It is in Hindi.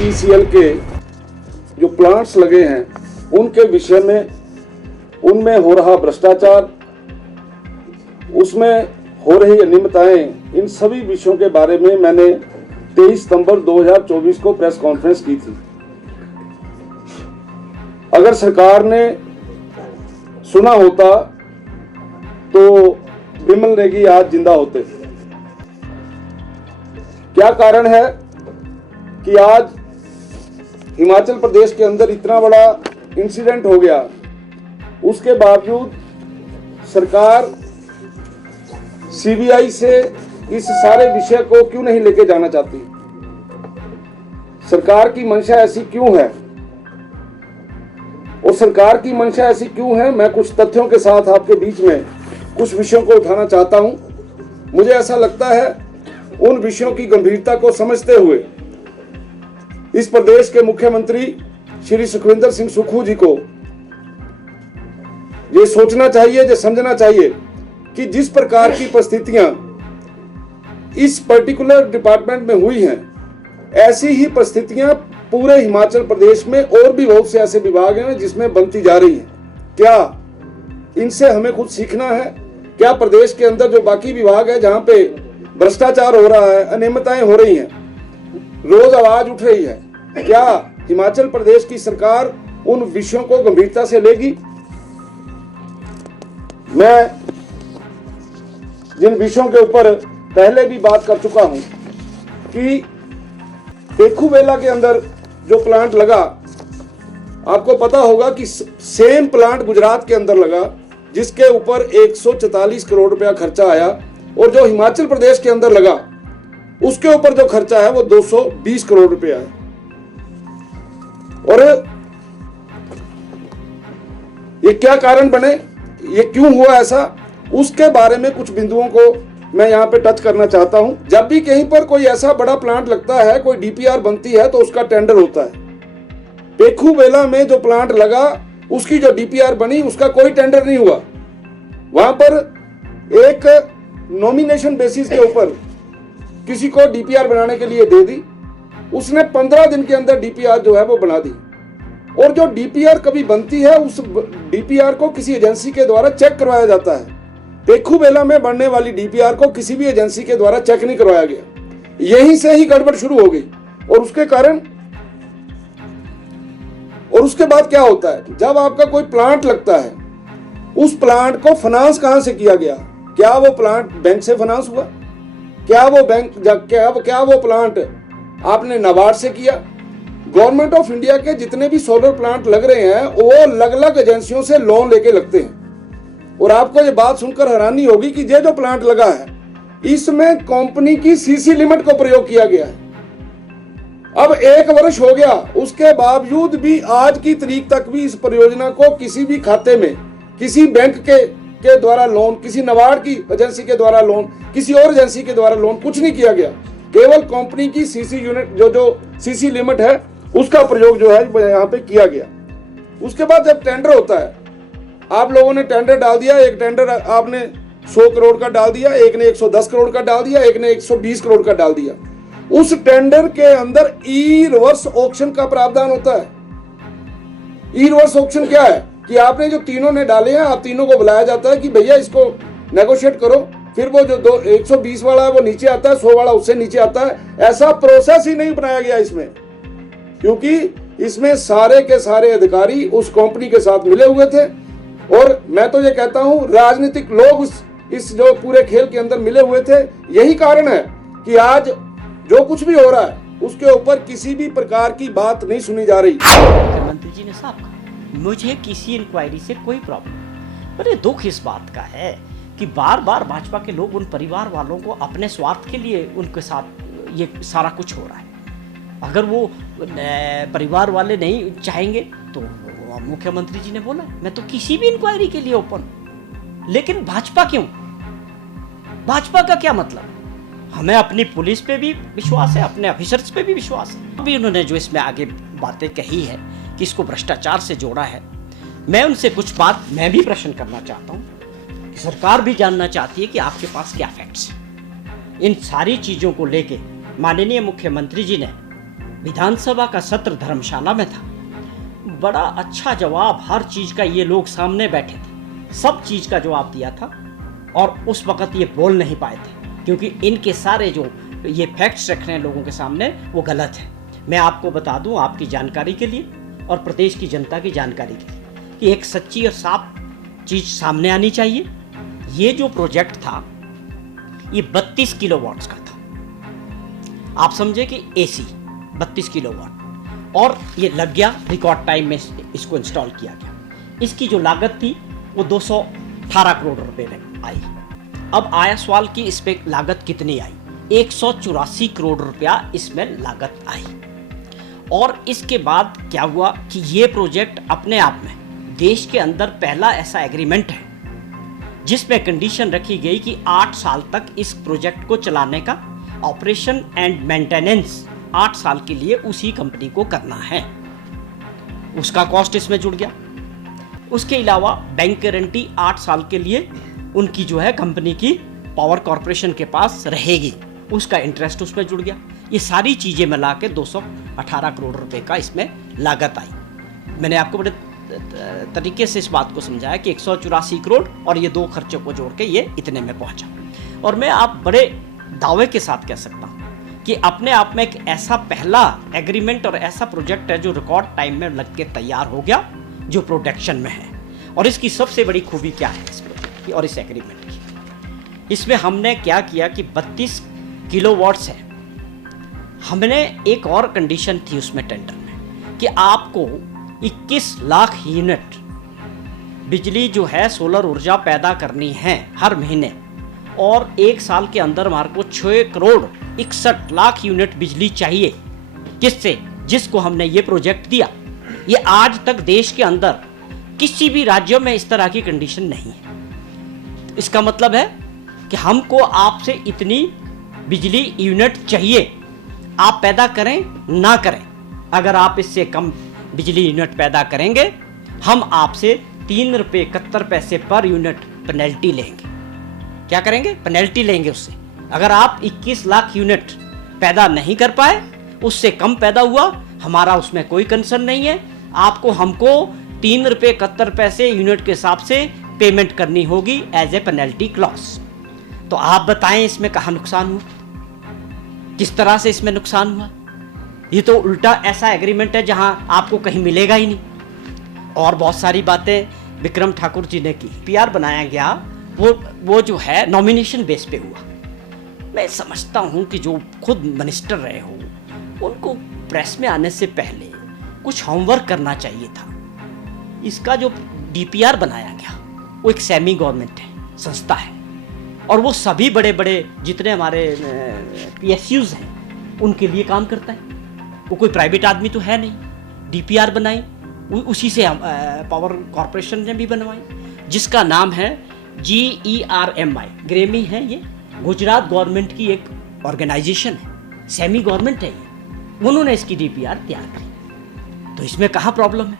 बीपीसीएल के जो प्लांट्स लगे हैं उनके विषय में, उनमें हो रहा भ्रष्टाचार, उसमें हो रही अनियमितताएं, इन सभी विषयों के बारे में मैंने 23 सितंबर 2024 को प्रेस कॉन्फ्रेंस की थी। अगर सरकार ने सुना होता तो बिमल नेगी आज जिंदा होते। क्या कारण है कि आज हिमाचल प्रदेश के अंदर इतना बड़ा इंसिडेंट हो गया, उसके बावजूद सरकार सीबीआई से इस सारे विषय को क्यों नहीं लेके जाना चाहती? सरकार की मंशा ऐसी क्यों है? और सरकार की मंशा ऐसी क्यों है, मैं कुछ तथ्यों के साथ आपके बीच में कुछ विषयों को उठाना चाहता हूं। मुझे ऐसा लगता है उन विषयों की गंभीरता को समझते हुए इस प्रदेश के मुख्यमंत्री श्री सुखविंदर सिंह सुक्खू जी को ये सोचना चाहिए, ये समझना चाहिए कि जिस प्रकार की परिस्थितियां इस पर्टिकुलर डिपार्टमेंट में हुई हैं, ऐसी ही परिस्थितियां पूरे हिमाचल प्रदेश में और भी बहुत से ऐसे विभाग हैं जिसमें बनती जा रही हैं। क्या इनसे हमें कुछ सीखना है? क्या प्रदेश के अंदर जो बाकी विभाग है जहां पे भ्रष्टाचार हो रहा है, अनियमितताएं हो रही हैं, रोज आवाज उठ रही है, क्या हिमाचल प्रदेश की सरकार उन विषयों को गंभीरता से लेगी? मैं जिन विषयों के ऊपर पहले भी बात कर चुका हूं कि पेखूवेला के अंदर जो प्लांट लगा, आपको पता होगा कि सेम प्लांट गुजरात के अंदर लगा जिसके ऊपर 144 करोड़ रुपया खर्चा आया, और जो हिमाचल प्रदेश के अंदर लगा उसके ऊपर जो खर्चा है वो 220 करोड़ रुपया है। और ये क्या कारण बने, ये क्यों हुआ ऐसा, उसके बारे में कुछ बिंदुओं को मैं यहाँ पे टच करना चाहता हूं। जब भी कहीं पर कोई ऐसा बड़ा प्लांट लगता है, कोई डीपीआर बनती है, तो उसका टेंडर होता है। पेखूवेला में जो प्लांट लगा उसकी जो डीपीआर बनी उसका कोई टेंडर नहीं हुआ। वहां पर एक नॉमिनेशन बेसिस के ऊपर किसी को डीपीआर बनाने के लिए दे दी, उसने 15 दिन के अंदर डीपीआर जो है वो बना दी। और जो डीपीआर कभी बनती है उस डीपीआर को किसी एजेंसी के द्वारा चेक करवाया जाता है। पेखूवेला में बनने वाली डीपीआर को किसी भी एजेंसी के द्वारा चेक नहीं करवाया गया। यहीं से ही गड़बड़ शुरू हो गई। और उसके कारण, और उसके बाद क्या होता है, जब आपका कोई प्लांट लगता है, उस प्लांट को फाइनेंस कहां से किया गया? क्या वो प्लांट बैंक से फाइनेंस हुआ? क्या वो प्लांट आपने नाबार्ड से किया? गवर्नमेंट ऑफ इंडिया के जितने भी सोलर प्लांट लग रहे हैं वो अलग अलग एजेंसियों से लोन लेके लगते हैं। और आपको ये बात सुनकर हैरानी होगी कि ये जो प्लांट लगा है इसमें कंपनी की सीसी लिमिट को प्रयोग किया गया है। अब 1 वर्ष हो गया, उसके बावजूद भी आज की तारीख तक भी इस परियोजना को किसी भी खाते में, किसी बैंक के द्वारा लोन, किसी नाबार्ड की एजेंसी के द्वारा लोन, किसी और एजेंसी के द्वारा लोन, कुछ नहीं किया गया। केवल कंपनी की सीसी यूनिट जो सीसी लिमिट है उसका प्रयोग जो है यहाँ पे किया गया। उसके बाद जब टेंडर होता है, आप लोगों ने टेंडर डाल दिया, एक टेंडर आपने 100 करोड़ का डाल दिया, एक ने 110 करोड़ का डाल दिया, एक ने 120 करोड़ का डाल दिया। उस टेंडर के अंदर ई रिवर्स ऑक्शन का प्रावधान होता है। ई रिवर्स ऑक्शन क्या है कि आपने जो तीनों ने डाले हैं, आप तीनों को बुलाया जाता है कि भैया इसको नेगोशिएट करो। फिर वो जो 120 वाला है वो नीचे आता है, 100 वाला उससे नीचे आता है। ऐसा प्रोसेस ही नहीं बनाया गया इसमें, क्योंकि इसमें सारे के सारे अधिकारी उस कंपनी के साथ मिले हुए थे। और मैं तो ये कहता हूं राजनीतिक लोग इस जो पूरे खेल के अंदर मिले हुए थे। यही कारण है कि आज जो कुछ भी हो रहा है उसके ऊपर किसी भी प्रकार की बात नहीं सुनी जा रही। मुख्यमंत्री जी ने साफ कहा, मुझे किसी इंक्वायरी से कोई प्रॉब्लम। पर दुख इस बात का है कि बार बार भाजपा के लोग उन परिवार वालों को अपने स्वार्थ के लिए उनके साथ ये सारा कुछ हो रहा है। अगर वो परिवार वाले नहीं चाहेंगे तो मुख्यमंत्री जी ने बोला मैं तो किसी भी इंक्वायरी के लिए ओपन। लेकिन भाजपा क्यों? भाजपा का क्या मतलब? हमें अपनी पुलिस पे भी विश्वास है, अपने ऑफिसर्स पे भी विश्वास है। अभी उन्होंने जो इसमें आगे बातें कही है कि इसको भ्रष्टाचार से जोड़ा है, मैं उनसे कुछ बात मैं भी प्रश्न करना चाहता हूँ कि सरकार भी जानना चाहती है कि आपके पास क्या फैक्ट्स हैं। इन सारी चीज़ों को लेके माननीय मुख्यमंत्री जी ने विधानसभा का सत्र धर्मशाला में था। बड़ा अच्छा जवाब हर चीज का, ये लोग सामने बैठे थे, सब चीज का जवाब दिया था। और उस वक्त ये बोल नहीं पाए थे क्योंकि इनके सारे जो ये फैक्ट्स रख रहे हैं लोगों के सामने वो गलत है। मैं आपको बता दूं आपकी जानकारी के लिए और प्रदेश की जनता की जानकारी के लिए कि एक सच्ची और साफ चीज सामने आनी चाहिए। ये जो प्रोजेक्ट था ये 32 किलोवाट्स का था। आप समझे कि एसी 32 किलोवाट, और ये लग गया रिकॉर्ड टाइम में इसको इंस्टॉल किया गया। इसकी जो लागत थी वो 218 करोड़ रुपए आई। अब आया सवाल कि इस पे लागत कितनी आई। 184 करोड़ रुपया इसमें लागत आई। और इसके बाद क्या हुआ कि ये प्रोजेक्ट अपने आप में देश के अंदर पहला ऐसा एग्रीमेंट है जिसमें कंडीशन रखी गई कि 8 साल तक इस प्रोजेक्ट को चलाने का ऑपरेशन एंड मेंटेनेंस 8 साल के लिए उसी कंपनी को करना है। उसका कॉस्ट इसमें जुड़ गया। उसके अलावा बैंक गारंटी 8 साल के लिए उनकी जो है कंपनी की पावर कॉरपोरेशन के पास रहेगी, उसका इंटरेस्ट उसमें जुड़ गया। ये सारी चीज़ें मिला के 218 करोड़ रुपए का इसमें लागत आई। मैंने आपको बड़े तरीके से इस बात को समझाया कि 184 करोड़ और ये दो खर्चों को जोड़ के ये इतने में पहुंचा। और मैं आप बड़े दावे के साथ कह सकता हूँ कि अपने आप में एक ऐसा पहला एग्रीमेंट और ऐसा प्रोजेक्ट है जो रिकॉर्ड टाइम में लग के तैयार हो गया, जो प्रोडक्शन में है। और इसकी सबसे बड़ी खूबी क्या है इस प्रोजेक्ट की और इस एग्रीमेंट की, इसमें हमने क्या किया कि 32 किलोवाट्स है। हमने एक और कंडीशन थी उसमें टेंडर में कि आपको 21 लाख यूनिट बिजली जो है सोलर ऊर्जा पैदा करनी है हर महीने, और एक साल के अंदर हमारे को 6 करोड़ 61 लाख यूनिट बिजली चाहिए। किससे? जिसको हमने ये प्रोजेक्ट दिया। ये आज तक देश के अंदर किसी भी राज्यों में इस तरह की कंडीशन नहीं है। इसका मतलब है कि हमको आपसे इतनी बिजली यूनिट चाहिए, आप पैदा करें ना करें। अगर आप इससे कम बिजली यूनिट पैदा करेंगे हम आपसे 3 रुपये 71 पैसे पर यूनिट पेनल्टी लेंगे। क्या करेंगे? पेनल्टी लेंगे उससे। अगर आप 21 लाख यूनिट पैदा नहीं कर पाए, उससे कम पैदा हुआ, हमारा उसमें कोई कंसर्न नहीं है। आपको हमको 3 रुपये 71 पैसे यूनिट के हिसाब से पेमेंट करनी होगी एज ए पेनल्टी क्लॉज। तो आप बताएं इसमें कहाँ नुकसान हुआ, किस तरह से इसमें नुकसान हुआ? ये तो उल्टा ऐसा एग्रीमेंट है जहां आपको कहीं मिलेगा ही नहीं। और बहुत सारी बातें विक्रम ठाकुर जी ने की। पीआर बनाया गया वो जो है नॉमिनेशन बेस पे हुआ। मैं समझता हूं कि जो खुद मिनिस्टर रहे हो उनको प्रेस में आने से पहले कुछ होमवर्क करना चाहिए था। इसका जो डीपीआर बनाया गया वो एक सेमी गवर्नमेंट है, संस्था है, और वो सभी बड़े बड़े जितने हमारे पीएसयूज हैं उनके लिए काम करता है। वो कोई प्राइवेट आदमी तो है नहीं। डीपीआर बनाई उसी से पावर कॉरपोरेशन ने भी बनवाई, जिसका नाम है GERMI, ग्रेमी है। ये गुजरात गवर्नमेंट की एक ऑर्गेनाइजेशन है, सेमी गवर्नमेंट है ये। उन्होंने इसकी डीपीआर तैयार की। तो इसमें कहाँ प्रॉब्लम है?